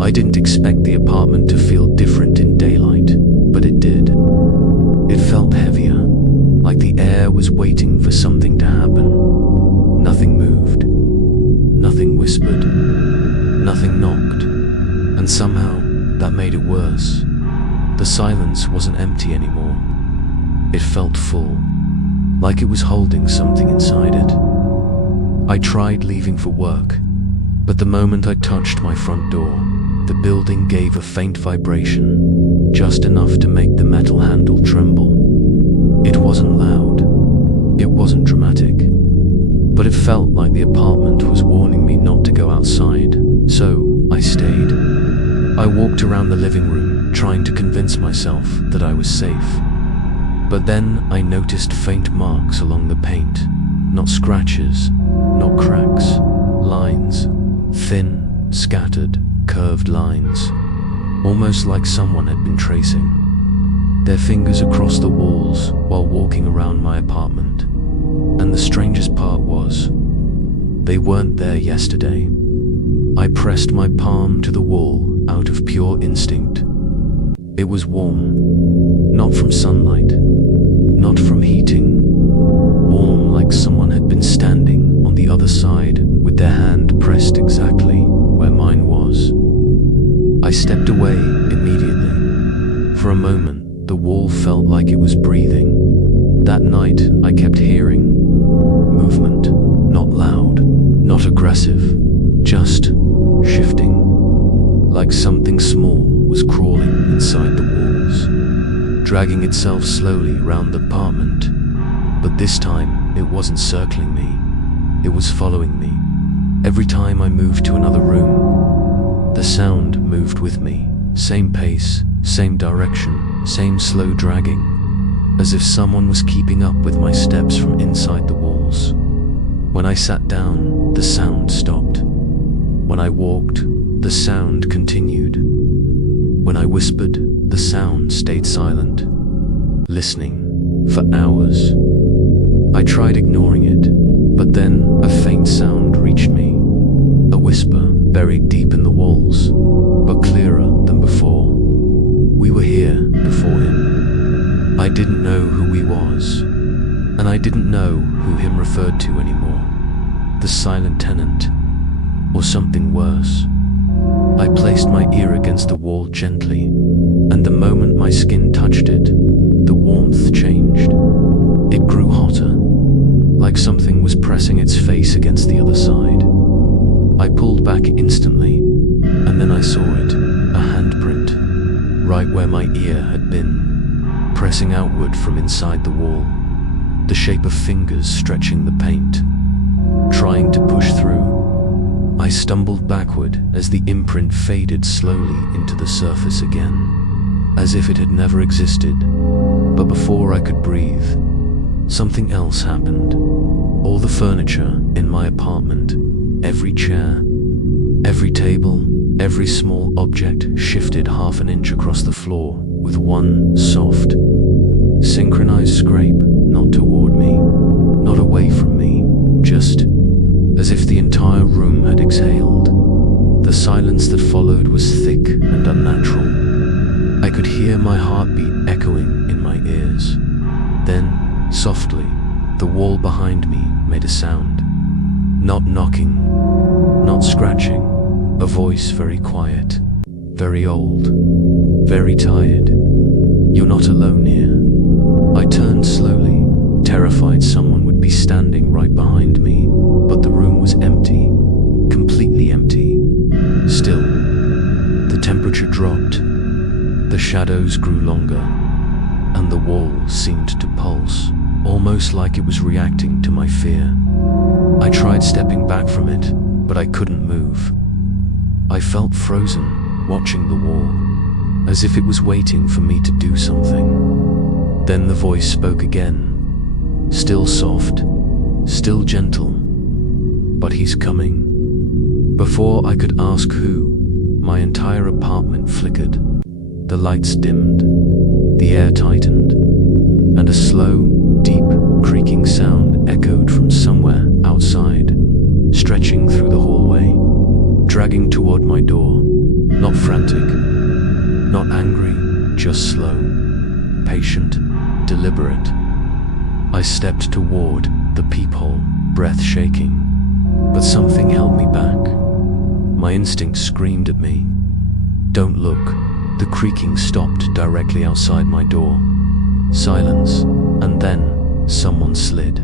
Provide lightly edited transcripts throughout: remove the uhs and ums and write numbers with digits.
I didn't expect the apartment to feel different in daylight, but it did. It felt heavier, like the air was waiting for something to happen. Nothing moved. Nothing whispered. Nothing knocked. And somehow, that made it worse. The silence wasn't empty anymore. It felt full, like it was holding something inside it. I tried leaving for work, but the moment I touched my front door, the building gave a faint vibration, just enough to make the metal handle tremble. It wasn't loud. It wasn't dramatic. But it felt like the apartment was warning me not to go outside, so I stayed. I walked around the living room, trying to convince myself that I was safe. But then I noticed faint marks along the paint. Not scratches, not cracks, lines. Thin, scattered, curved lines. Almost like someone had been tracing their fingers across the walls while walking around my apartment. And the strangest part was, they weren't there yesterday. I pressed my palm to the wall out of pure instinct. It was warm. Not from sunlight. Not from heating. Warm like someone had been standing on the other side with their hand pressed exactly where mine was. I stepped away immediately. For a moment, the wall felt like it was breathing. That night, I kept hearing movement, not loud, not aggressive, just shifting. Like something small was crawling inside the walls, dragging itself slowly around the apartment. But this time, it wasn't circling me. It was following me. Every time I moved to another room, the sound moved with me. Same pace, same direction, same slow dragging, as if someone was keeping up with my steps from inside the walls. When I sat down, the sound stopped. When I walked, the sound continued. When I whispered, the sound stayed silent, listening for hours. I tried ignoring it, but then a faint sound reached me. A whisper buried deep in the walls, but clearer than before. We were here before him. I didn't know who he was, and I didn't know who him referred to anymore. The Silent Tenant, or something worse. I placed my ear against the wall gently, and the moment my skin touched it, the warmth changed. It grew hotter, like something was pressing its face against the other side. I pulled back instantly, and then I saw it, a handprint, right where my ear had been, pressing outward from inside the wall, the shape of fingers stretching the paint, trying to push through. I stumbled backward as the imprint faded slowly into the surface again, as if it had never existed. But before I could breathe, something else happened. All the furniture in my apartment, every chair, every table, every small object shifted half an inch across the floor with one soft, synchronized scrape, not toward me, not away from me, just as if the entire room had exhaled. The silence that followed was thick and unnatural. I could hear my heartbeat echoing in my ears. Then, softly, the wall behind me made a sound. Not knocking, not scratching, a voice very quiet, very old, very tired. You're not alone here. I turned slowly, terrified someone would be standing right behind me, but the room was empty, completely empty. Still, the temperature dropped, the shadows grew longer, and the wall seemed to pulse, almost like it was reacting to my fear. I tried stepping back from it, but I couldn't move. I felt frozen, watching the wall, as if it was waiting for me to do something. Then the voice spoke again, still soft, still gentle. But he's coming. Before I could ask who, my entire apartment flickered. The lights dimmed, the air tightened, and a slow, deep, creaking sound echoed from somewhere outside, stretching through the hallway, dragging toward my door, not just slow, patient, deliberate. I stepped toward the peephole, breath shaking, but something held me back. My instinct screamed at me, "Don't look." The creaking stopped directly outside my door. Silence, and then someone slid.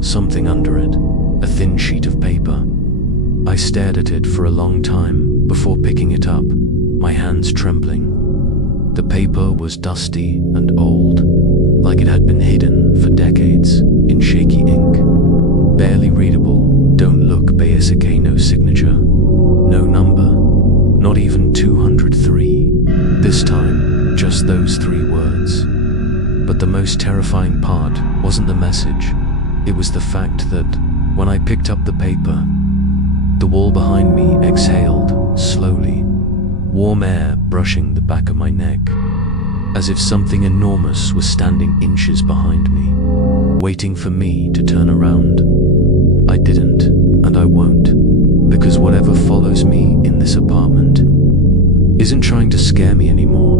Something under it, a thin sheet of paper. I stared at it for a long time before picking it up, my hands trembling. The paper was dusty and old, like it had been hidden for decades in shaky ink. Barely readable, "Don't look, Bayesake," no signature, no number, not even 203. This time, just those 3 words. But the most terrifying part wasn't the message. It was the fact that, when I picked up the paper, the wall behind me exhaled slowly, warm air brushing the back of my neck, as if something enormous was standing inches behind me, waiting for me to turn around. I didn't, and I won't, because whatever follows me in this apartment isn't trying to scare me anymore.